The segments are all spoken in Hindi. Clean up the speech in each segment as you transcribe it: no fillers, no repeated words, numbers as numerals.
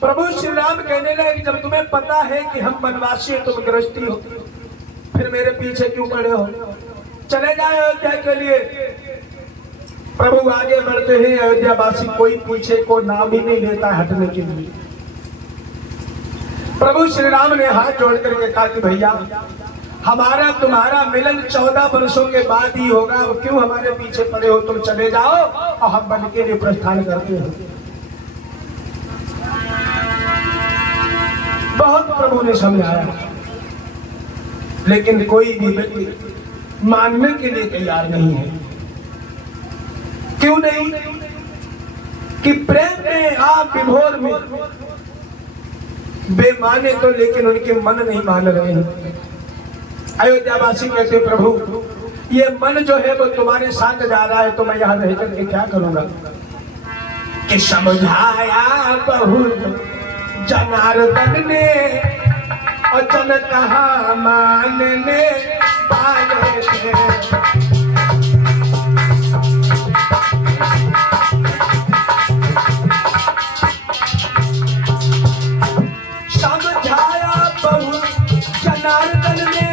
प्रभु श्री राम कहने लगे जब तुम्हें पता है कि हम वनवासी हैं, तुम गृहस्थी हो, फिर मेरे पीछे क्यों पड़े हो? चले जाए अयोध्या के लिए। प्रभु आगे बढ़ते हैं, अयोध्यावासी कोई पीछे को नाम ही नहीं लेता हटने के लिए। प्रभु श्री राम ने हाथ जोड़ करके कहा कि भैया हमारा तुम्हारा मिलन 14 वर्षों के बाद ही होगा, क्यों हमारे पीछे पड़े हो? तुम चले जाओ और हम वन के लिए प्रस्थान करते हैं। बहुत प्रभु ने समझाया, लेकिन कोई भी व्यक्ति मानने के लिए तैयार नहीं है। क्यों नहीं? कि प्रेम में आप विभोर में बेमाने तो, लेकिन उनके मन नहीं मान रहे हैं। अयोध्यावासी कहते प्रभु ये मन जो है वो तुम्हारे साथ जा रहा है, तो मैं यहाँ रह करके क्या करूंगा? कि समझाया बहुत जनार्दन ने और जन कहा मानने वाले थे। समझाया बहुत जनार्दन ने,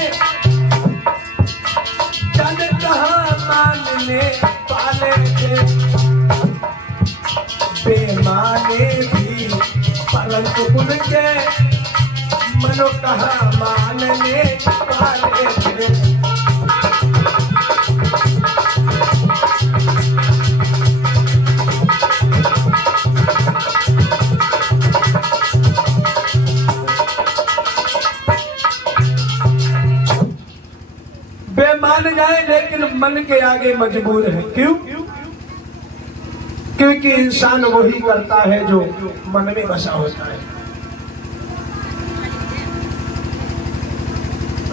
जन कहा मानने वाले थे। बेमाने भी परंतु उनके मनो कहा मानने वाले थे। बेमान जाए लेकिन मन के आगे मजबूर है। क्यों? क्योंकि इंसान वही करता है जो मन में बसा होता है।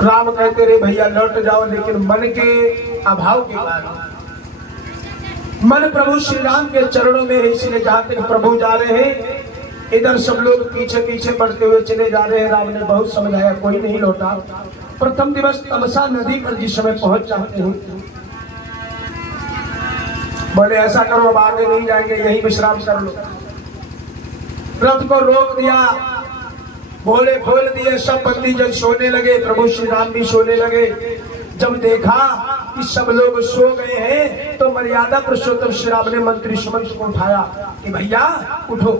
राम कहते रहे भैया लौट जाओ, लेकिन मन के अभाव के कारण मन प्रभु श्री राम के चरणों में है। इसलिए जहां तक प्रभु जा रहे हैं, इधर सब लोग पीछे पीछे बढ़ते हुए चले जा रहे हैं। राम ने बहुत समझाया, कोई नहीं लौटा। प्रथम दिवस तमसा नदी पर जिस समय पहुंच जाते हैं, बोले ऐसा करो अब आगे नहीं जाएंगे, यही विश्राम कर लो। रथ को रोक दिया, भोले खोल दिए, सब बंदी जन सोने लगे, प्रभु श्री राम भी सोने लगे। जब देखा कि सब लोग सो गए हैं, तो मर्यादा पुरुषोत्तम श्री राम ने मंत्री सुमंत को उठाया कि भैया उठो,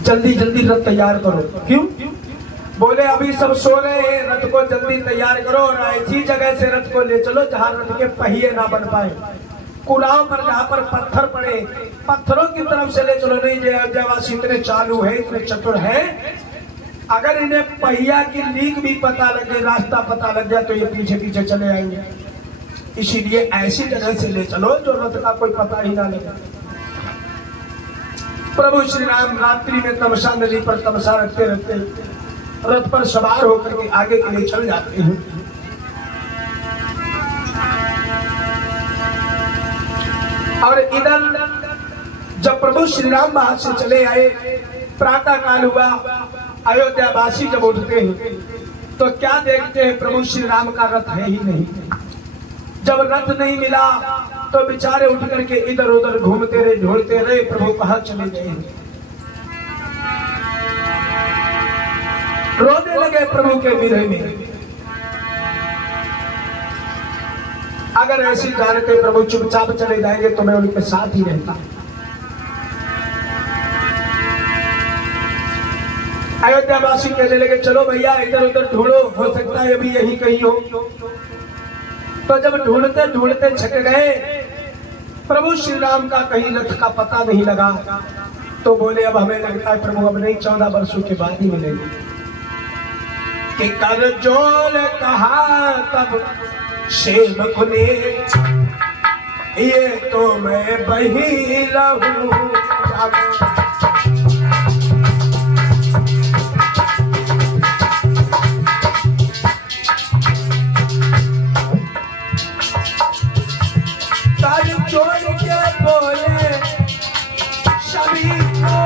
जल्दी जल्दी रथ तैयार करो। क्यों? बोले अभी सब सो रहे हैं, रथ को जल्दी तैयार करो और ऐसी जगह से रथ को ले चलो जहां रथ के पहिए ना बन पाए। कुलाओं पर जहां पर पत्थर पड़े, पत्थरों की तरफ से ले चलो। नहीं, अयोध्यावासी इतने चालू है, इतने चतुर है, अगर इन्हें पहिया की लीक भी पता लग गई, रास्ता पता लग गया, तो ये पीछे पीछे चले आएंगे। इसीलिए ऐसी जगह से ले चलो जो रथ का कोई पता ही ना लगे। प्रभु श्री राम रात्रि में तमसा नदी पर तमसा रखते रखते रथ पर सवार होकर के आगे के लिए चल जाते हैं। और इधर जब प्रभु श्री राम वहां से चले आए, प्रातः काल हुआ, अयोध्यावासी जब उठते हैं तो क्या देखते हैं? प्रभु श्री राम का रथ है ही नहीं। जब रथ नहीं मिला तो बेचारे उठ करके इधर उधर घूमते रहे, ढूंढते रहे, प्रभु कहाँ चले गए। रोने लगे प्रभु के विरह में। अगर ऐसी जानते प्रभु चुपचाप चले जाएंगे तो मैं उनके साथ ही रहता। अयोध्यावासी कहने लगे चलो भैया इधर उधर ढूंढो, हो सकता है अभी यही कहीं हो। तो जब ढूंढते ढूंढते छक गए, प्रभु श्री राम का कहीं रथ का पता नहीं लगा, तो बोले अब हमें लगता है प्रभु अब नहीं, 14 वर्षों के बाद ही मिलेंगे। कि कर जोल कहा तब सेवक ने, ये तो मैं बही रहूं। जोड़ के बोले सभी को,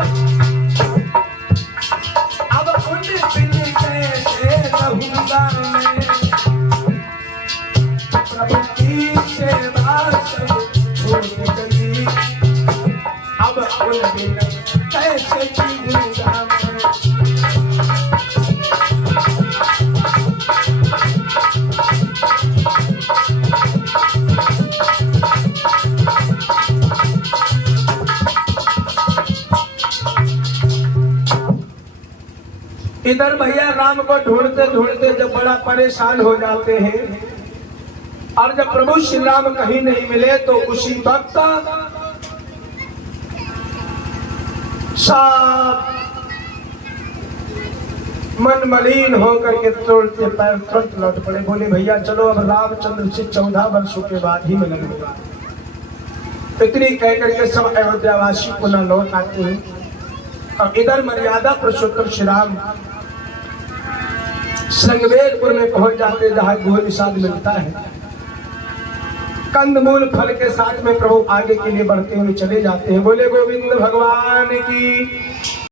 अब उन बिन कैसे रहूंगा मैं। प्रभु की सेवा सब छोड़ गई, अब उन बिन इधर भैया राम को ढूंढते ढूंढते जब बड़ा परेशान हो जाते हैं और जब प्रभु श्री राम कहीं नहीं मिले तो उसी वक्त सब मन मलिन होकर के तोड़ते पैर तुरंत लौट पड़े। बोले भैया चलो अब रामचंद्र से 14 वर्षों के बाद ही मिलन होगा। इतनी कहकर के सब अयोध्यावासी पुनः लौट आते हैं और इधर मर्यादा पुरुषोत्तम श्री राम श्रृंगवेरपुर में पहुंच जाते जहां गुह निषाद मिलता है। कंदमूल फल के साथ में प्रभु आगे के लिए बढ़ते हुए चले जाते हैं। बोले गोविंद भगवान की